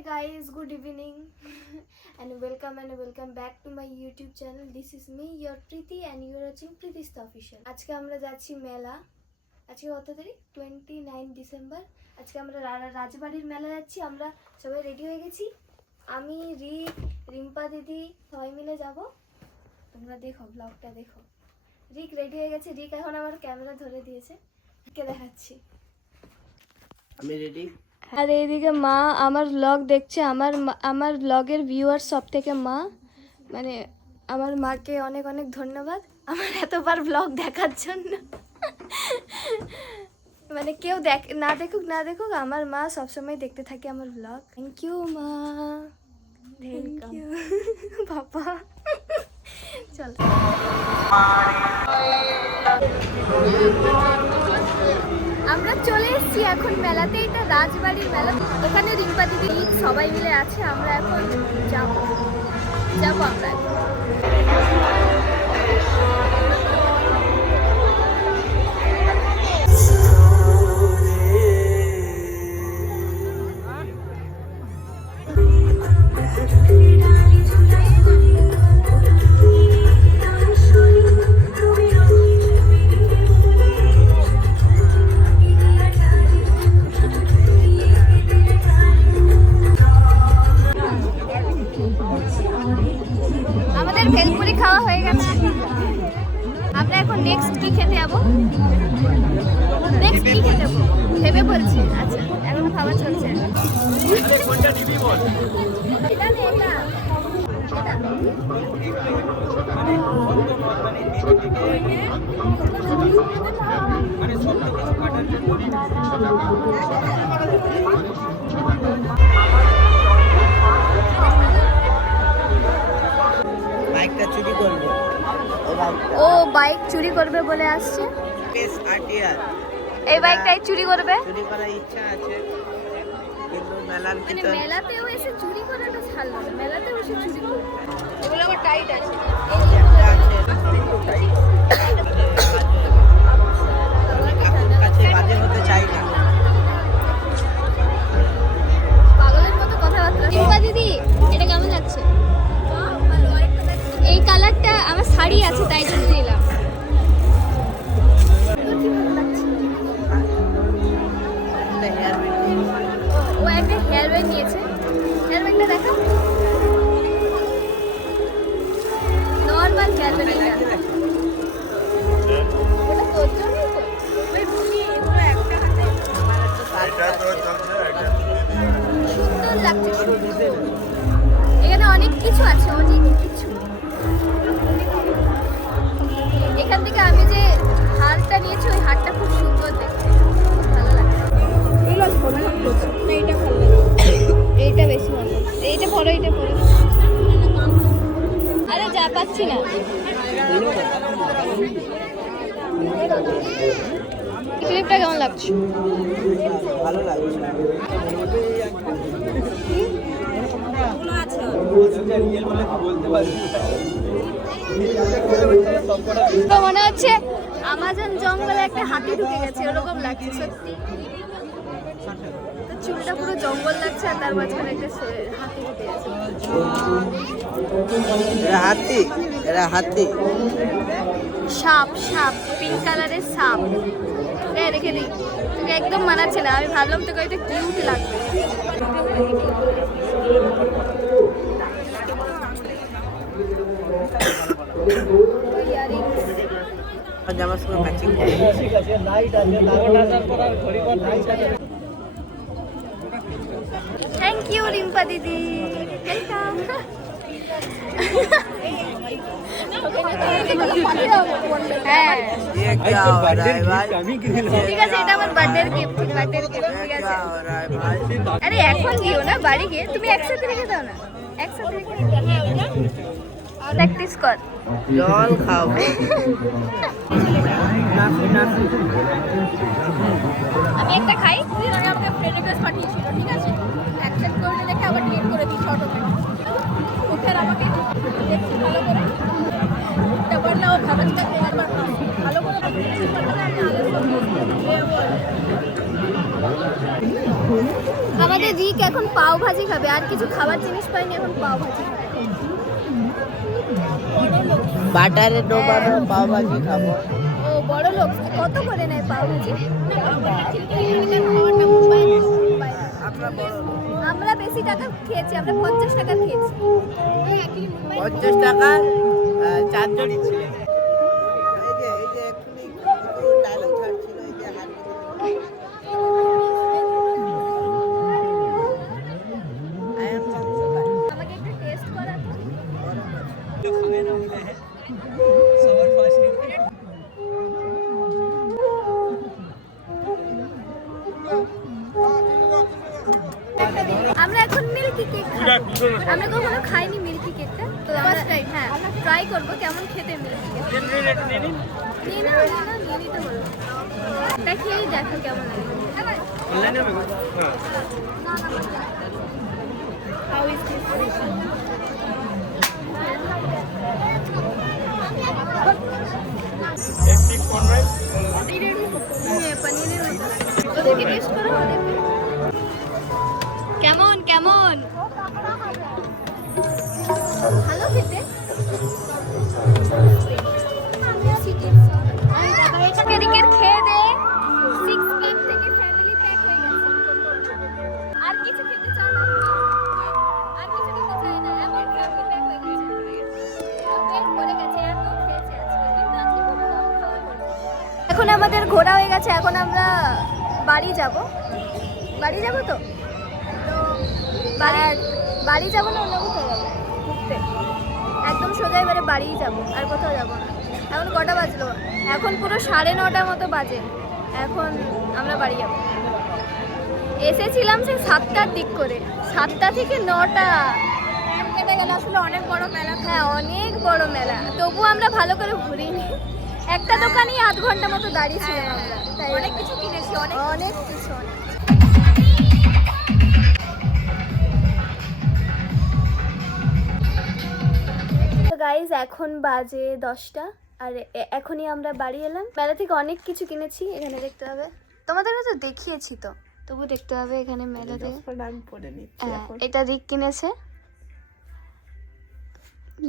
Hey guys, good evening and welcome back to my YouTube channel. This is me, your Preeti, and you are watching Preeti's the Official. আজকে আমরা যাচ্ছি মেলা। আজকে কত তারিখ? 29 December. আজকে আমরা রাজবাড়ির মেলা যাচ্ছি। আমরা সবাই রেডি হয়ে গেছি। আমি রিম্পা দিদি সবাই মিলে যাব। তোমরা দেখো, ব্লগটা দেখো। রিক রেডি হয়ে গেছে। রিক এখন আমার ক্যামেরা ধরে দিয়েছে। কে দেখাচ্ছি। আমি রেডি। আর এইদিকে মা আমার ব্লগ দেখছে। আমার ব্লগের ভিউয়ার সব থেকে মা, মানে আমার মাকে অনেক অনেক ধন্যবাদ আমার এতবার ব্লগ দেখার জন্য। মানে কেউ না দেখুক আমার মা সবসময় দেখতে থাকে আমার ব্লগ। থ্যাংক ইউ মা, থ্যাংক ইউ বাবা। চল আমরা চলে এসেছি এখন মেলাতে। এটা রাজবাড়ির মেলা। এখানে রিম্পা দিদি সবাই মিলে আছে। আমরা এখন যাবো আমরা। ভেলপুরি খাওয়া হয়ে গেছে। আমরা এখন নেক্সট কি খেতে যাবো ভেবে বলছি। আচ্ছা এখন খাওয়া চলছে। ও বাইক চুরি করবে বলে আসছে। এই বাইকটাই চুরি করবে। চুরি করার ইচ্ছা আছে, কিন্তু মেলাতেও এসে চুরি করাটা ছাড়লো না। মেলাতেও এসে চুরি করবে। এগুলো আমার টাইট আছে। পাগলের মতো কথাবার্তা। দিদি এটা কেমন লাগছে? এই কালারটা আমার শাড়ি আছে তাই জন্য নিলাম। ও একটা হেয়ার ব্যান্ড নিয়েছে। হেয়ার ব্যান্ডটা দেখা, নর্মাল হেয়ার ব্যান্ড। এটা তোর জন্যই তো। সুন্দর লাগছে। এখানে অনেক কিছু আছে, অনেক কিছু। এখান থেকে আমি যে হারটা নিয়েছি ওই হারটা খুব সুন্দর দেখতে, ভালো লাগে। এইটা ভালো লাগে, এইটা বেশি ভালো লাগে। এইটা পরো, এইটা পরো। আরে যা পাচ্ছি না। ক্লিপটা কেমন লাগছে? ভালো লাগছে। তো মনে হচ্ছে আমাজন জঙ্গলে একটা হাতি ঢুকে গেছে, এরকম লাগছে সত্যি। চুলটা পুরো জঙ্গল লাগছে আর তার মাঝখানে একটা হাতি ঢুকে গেছে। এরা হাতি সাপ পিঙ্ক কালারের সাপ। রেখে দিই, তোকে একদম মানাচ্ছে না। আমি ভাবলাম তোকে এটা কিউট লাগবে। জামার সঙ্গে ম্যাচিং। থ্যাংক ইউ রিম্পা দিদি, ওয়েলকাম। হ্যাঁ ঠিক আছে, এটা আমার বার্থডের গিফট। ঠিক আছে। আরে এখন দিও না, বাড়ি গিয়ে তুমি একসাথে রেখে দাও না। একসাথে রেখে প্র্যাকটিস কর। জল খাও। আমি একটা খাই। আমাকে ফ্রেন্ড রিকোয়েস্ট পাঠিয়েছিল, ঠিক আছে, অ্যাকসেপ্ট করে দেখে আবার ডিলিট করে দিই অটোমেটিক। উঠে আমাকে দেখছি ভালো করে, তারপর না ও ভাবছিটা ভালো করে আমাদের রিক এখন পাও ভাজি খাবে, আর কিছু খাবার জিনিস পাইনি, এখন পাও ভাজি খাবে। বাটারে ডোবানো পাও ভাজি খাবো। ও বড় লোক, কত করে নেয় পাও ভাজি? আমরা বড় লোক। আমরা বেশি টাকা খেয়েছি, আমরা 50 টাকা খেয়েছি। 50 টাকা 4 জনই ছিল। এই যে এক্ষুনি ডায়লগ ছাড়ছিল, এই যে হাত আমাকে একটু টেস্ট করা তো। আমরা এখন মিল্কি কেক খাবো। আমরা কখনো খাইনি মিল্কি কেকটা, তো আমরা হ্যাঁ ট্রাই করবো কেমন খেতে মিল্কি কেক। নিয়ে নিতে বলো, এটা খেয়েই দেখো কেমন লাগে। How is this? পনিরের মতো ওদেরকে টেস্ট করো, ওদেরকে কেমন কেমন ভালো খেতে। কেকের খেয়ে দে 6 প্যাক থেকে ফ্যামিলি প্যাক হয়ে গেছে। আর কিছু খেতে চাও না? আর কিছু খেতে চাই না, এমন ফ্যামিলি প্যাক হয়ে গেছে। পেট ভরে গেছে, এত খেয়েছে আজকে, কিন্তু আজকে খুব কম খাওয়া হয়েছে। এখন আমাদের ঘোরা হয়ে গেছে, এখন আমরা বাড়ি যাব। বাড়ি যাব তো বাড়ি যাব না, অন্য কোথাও যাবো ঘুরতে? একদম সোজা এবারে বাড়িই যাব, আর কোথাও যাব না। এখন কটা বাজলো? এখন পুরো 9:30 মতো বাজে, এখন আমরা বাড়ি যাব। এসেছিলাম সে 7টার দিক করে, 7টা থেকে 9টা কেটে গেল। আসলে অনেক বড় মেলা, হ্যাঁ অনেক বড় মেলা, তবু আমরা ভালো করে ঘুরিনি। একটা দোকানেই 8 ঘন্টা মতো দাঁড়িয়েছিলাম আমরা, তাই অনেক কিছু কিনেছি, অনেক কিছু। গাইজ এখন বাজে 10টা, আর এখনই আমরা বাড়ি এলাম। মেলা থেকে অনেক কিছু কিনেছি, এখানে দেখতে হবে, তোমাদের তো দেখিয়েছি তো, তবু দেখতে হবে এখানে মেলা থেকে। আমি পরে নিচ্ছি এখন। এটা দিক কিনেছে,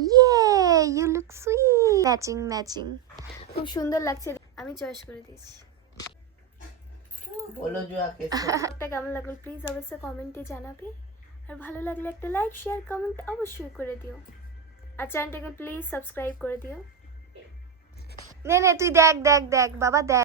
ইয়ে you look sweet, matching matching, খুব সুন্দর লাগছে, আমি চয়েস করে দিয়েছি। বলো জুয়াকে একটা কেমন লাগলো প্লিজ অবশ্যই কমেন্টে জানাবে, আর ভালো লাগলে একটা লাইক শেয়ার কমেন্ট অবশ্যই করে দিও, আর চ্যানেলটাকে প্লিজ সাবস্ক্রাইব করে দিও। নে তুই দেখ দেখ দেখ বাবা দেখ।